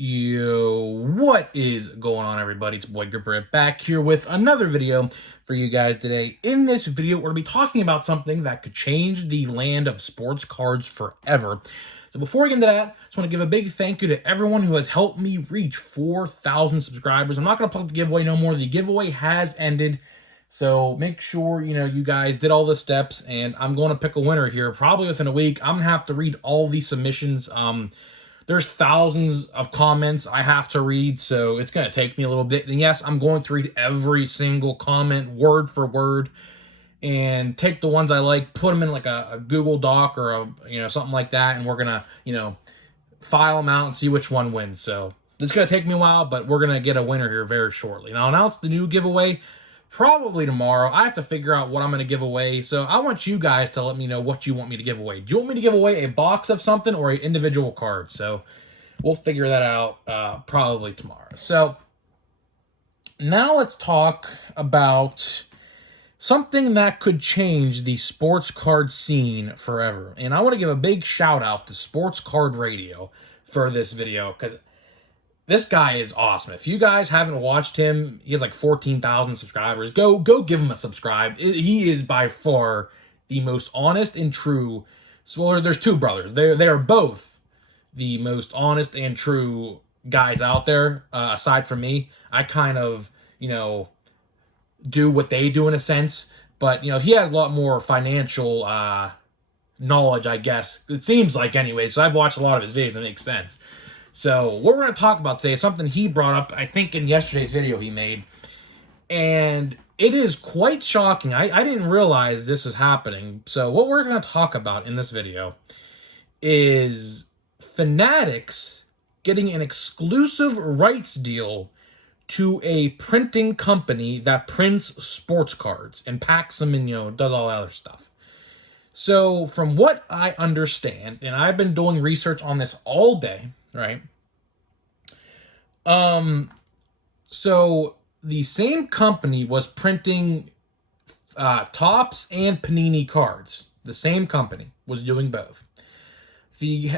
Yo, what is going on, everybody? It's boy Gripper back here with another video for you guys today. In this video, we're going to be talking about something that could change the land of sports cards forever. So before we get into that, I just want to give a big thank you to everyone who has helped me reach 4,000 subscribers. I'm not going to plug the giveaway no more. The giveaway has ended. So make sure, you guys did all the steps, and I'm going to pick a winner here probably within a week. I'm going to have to read all these submissions. There's thousands of comments I have to read, so it's going to take me a little bit. And yes, I'm going to read every single comment word for word and take the ones I like, put them in like a Google Doc or something like that, and we're going to, file them out and see which one wins. So it's going to take me a while, but we're going to get a winner here very shortly. And I'll announce the new giveaway probably tomorrow. I have to figure out what I'm going to give away, so I want you guys to let me know what you want me to give away. Do you want me to give away a box of something or an individual card? So we'll figure that out probably tomorrow. So now let's talk about something that could change the sports card scene forever. And I want to give a big shout out to Sports Card Radio for this video, because this guy is awesome. If you guys haven't watched him, he has like 14,000 subscribers. Go give him a subscribe. He is by far the most honest and true. So there's two brothers. They are both the most honest and true guys out there. Aside from me, I kind of do what they do in a sense, but he has a lot more financial knowledge, I guess. It seems like anyway. So I've watched a lot of his videos. It makes sense. So what we're going to talk about today is something he brought up, I think, in yesterday's video he made. And it is quite shocking. I didn't realize this was happening. So what we're going to talk about in this video is Fanatics getting an exclusive rights deal to a printing company that prints sports cards and packs them and, does all that other stuff. So from what I understand, and I've been doing research on this all day, right? So the same company was printing Topps and Panini cards. The same company was doing both. The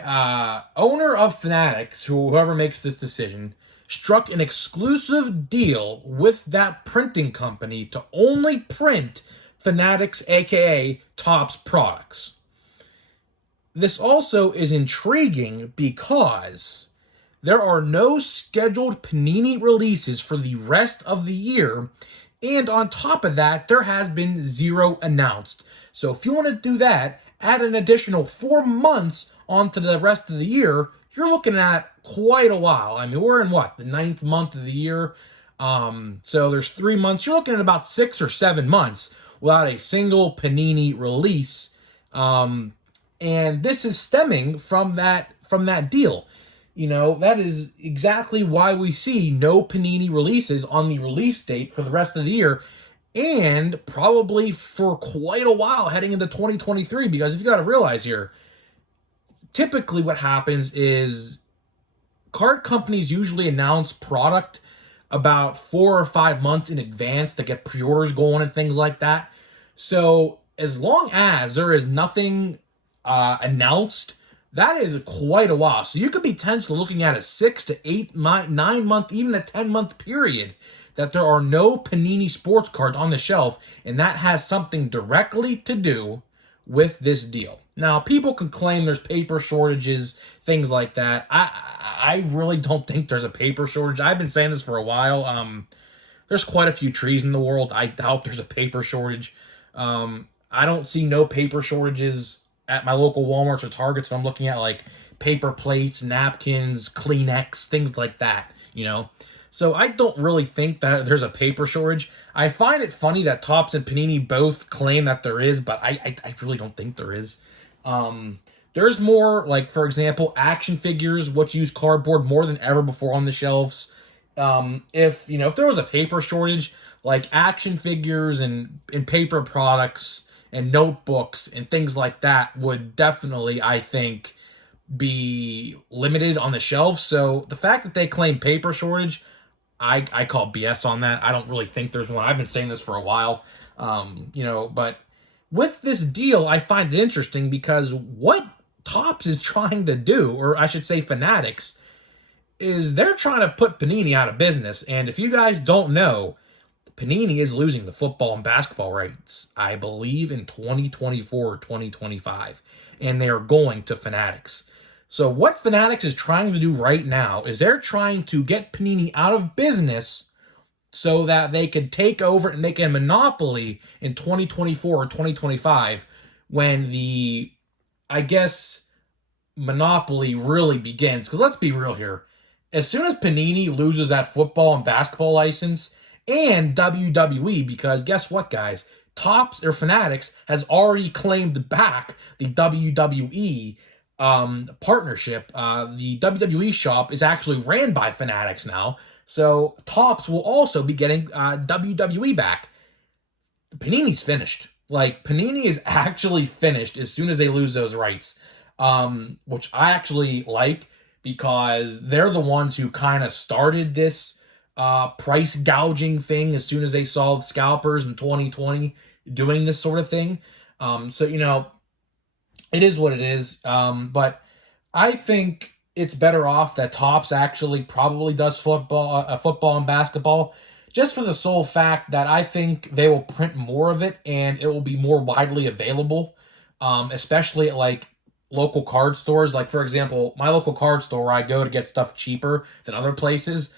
owner of Fanatics, whoever makes this decision, struck an exclusive deal with that printing company to only print Fanatics, aka Topps products. This also is intriguing because there are no scheduled Panini releases for the rest of the year, and on top of that, there has been 0 announced. So if you want to do that, add an additional 4 months onto the rest of the year, you're looking at quite a while. I mean, we're in the 9th month of the year. So there's 3 months. You're looking at about 6 or 7 months without a single Panini release. And this is stemming from that deal. That is exactly why we see no Panini releases on the release date for the rest of the year, and probably for quite a while heading into 2023. Because if you got to realize here, typically what happens is card companies usually announce product about 4 or 5 months in advance to get pre-orders going and things like that. So as long as there is nothing announced, that is quite a while. So you could be potentially looking at a 6 to 8, 9 month, even a 10-month period that there are no Panini sports cards on the shelf, and that has something directly to do with this deal. Now, people can claim there's paper shortages, things like that. I really don't think there's a paper shortage. I've been saying this for a while. There's quite a few trees in the world. I doubt there's a paper shortage. I don't see no paper shortages at my local Walmarts or Targets when I'm looking at like paper plates, napkins, Kleenex, things like that, So I don't really think that there's a paper shortage. I find it funny that Topps and Panini both claim that there is, but I really don't think there is. There's more, like, for example, action figures, which use cardboard more than ever before on the shelves. If there was a paper shortage, like action figures and paper products and notebooks and things like that would definitely, I think, be limited on the shelf. So the fact that they claim paper shortage, I call BS on that. I don't really think there's one. I've been saying this for a while, but with this deal, I find it interesting because what Topps is trying to do, or I should say Fanatics, is they're trying to put Panini out of business. And if you guys don't know, Panini is losing the football and basketball rights, I believe, in 2024 or 2025. And they are going to Fanatics. So what Fanatics is trying to do right now is they're trying to get Panini out of business so that they can take over and make a monopoly in 2024 or 2025 when the, I guess, monopoly really begins. Because let's be real here. As soon as Panini loses that football and basketball license and WWE, because guess what, guys? Topps or Fanatics has already claimed back the WWE partnership. The WWE shop is actually ran by Fanatics now. So Topps will also be getting WWE back. Panini's finished. Like, Panini is actually finished as soon as they lose those rights, which I actually like because they're the ones who kind of started this price gouging thing as soon as they saw the scalpers in 2020 doing this sort of thing. So, it is what it is. But I think it's better off that Topps actually probably does football and basketball, just for the sole fact that I think they will print more of it and it will be more widely available, especially at like local card stores. Like, for example, my local card store where I go to get stuff cheaper than other places.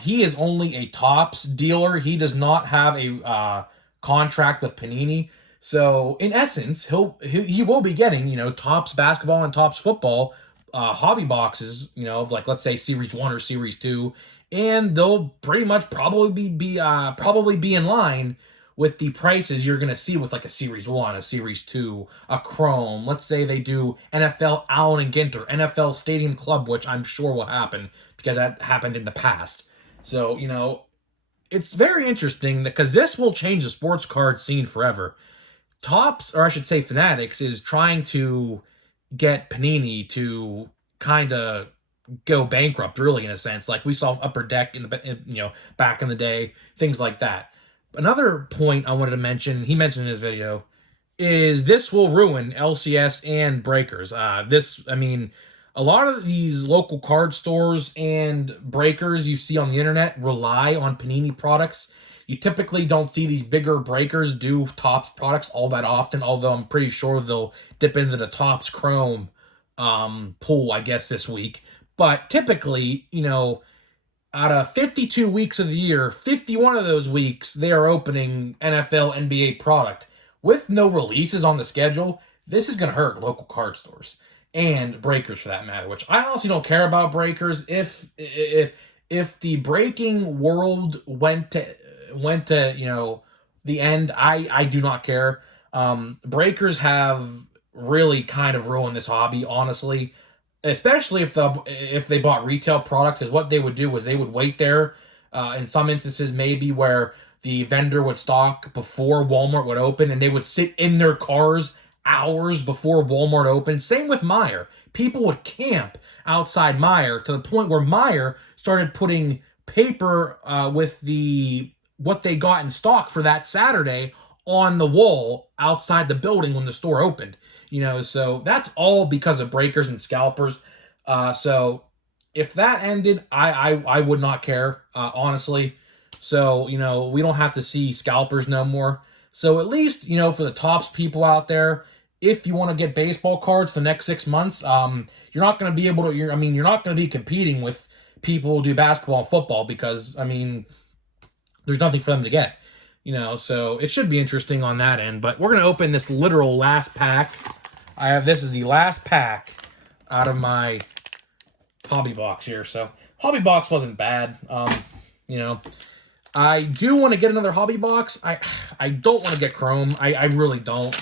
He is only a Topps dealer. He does not have a contract with Panini. So in essence, he will be getting Topps basketball and Topps football hobby boxes, of like, let's say Series 1 or Series 2, and they'll pretty much probably be in line with the prices you're going to see with like a Series 1, a Series 2, a Chrome. Let's say they do NFL Allen and Ginter, NFL Stadium Club, which I'm sure will happen because that happened in the past. So, it's very interesting because this will change the sports card scene forever. Topps, or I should say Fanatics, is trying to get Panini to kind of go bankrupt, really, in a sense. Like we saw Upper Deck back in the day, things like that. Another point I wanted to mention, he mentioned in his video, is this will ruin LCS and breakers. A lot of these local card stores and breakers you see on the internet rely on Panini products. You typically don't see these bigger breakers do Topps products all that often, although I'm pretty sure they'll dip into the Topps Chrome pool, I guess, this week. But typically, out of 52 weeks of the year, 51 of those weeks, they are opening NFL, NBA product. With no releases on the schedule, this is going to hurt local card stores and breakers for that matter, which I honestly don't care about breakers. If the breaking world went to the end, I do not care. Breakers have really kind of ruined this hobby, honestly, especially if they bought retail product, because what they would do was they would wait there, in some instances maybe where the vendor would stock before Walmart would open, and they would sit in their cars hours before Walmart opened. Same with Meijer. People would camp outside Meijer to the point where Meijer started putting paper with what they got in stock for that Saturday on the wall outside the building when the store opened. So that's all because of breakers and scalpers. So if that ended, I would not care, honestly. So, we don't have to see scalpers no more. So at least, for the Topps people out there, if you want to get baseball cards the next 6 months, you're not going to be able to, you're not going to be competing with people who do basketball and football because, there's nothing for them to get. So it should be interesting on that end. But we're going to open this literal last pack. This is the last pack out of my hobby box here. So hobby box wasn't bad. I do want to get another hobby box. I don't want to get Chrome. I really don't.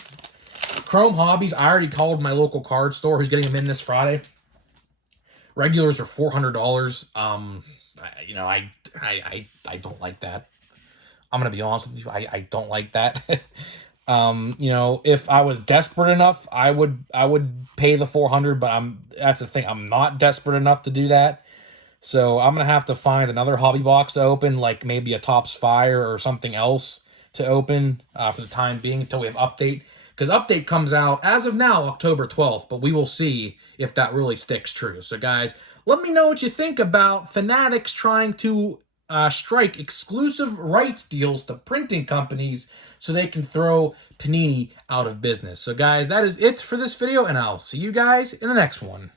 Chrome hobbies, I already called my local card store who's getting them in this Friday. Regulars are $400. I don't like that. I'm gonna be honest with you. I don't like that. If I was desperate enough, I would pay the $400. But that's the thing. I'm not desperate enough to do that. So I'm gonna have to find another hobby box to open, like maybe a Topps Fire or something else to open for the time being until we have update. Because update comes out as of now October 12th, but we will see if that really sticks true. So guys, Let me know what you think about Fanatics trying to strike exclusive rights deals to printing companies so they can throw Panini out of business. So guys, that is it for this video, and I'll see you guys in the next one.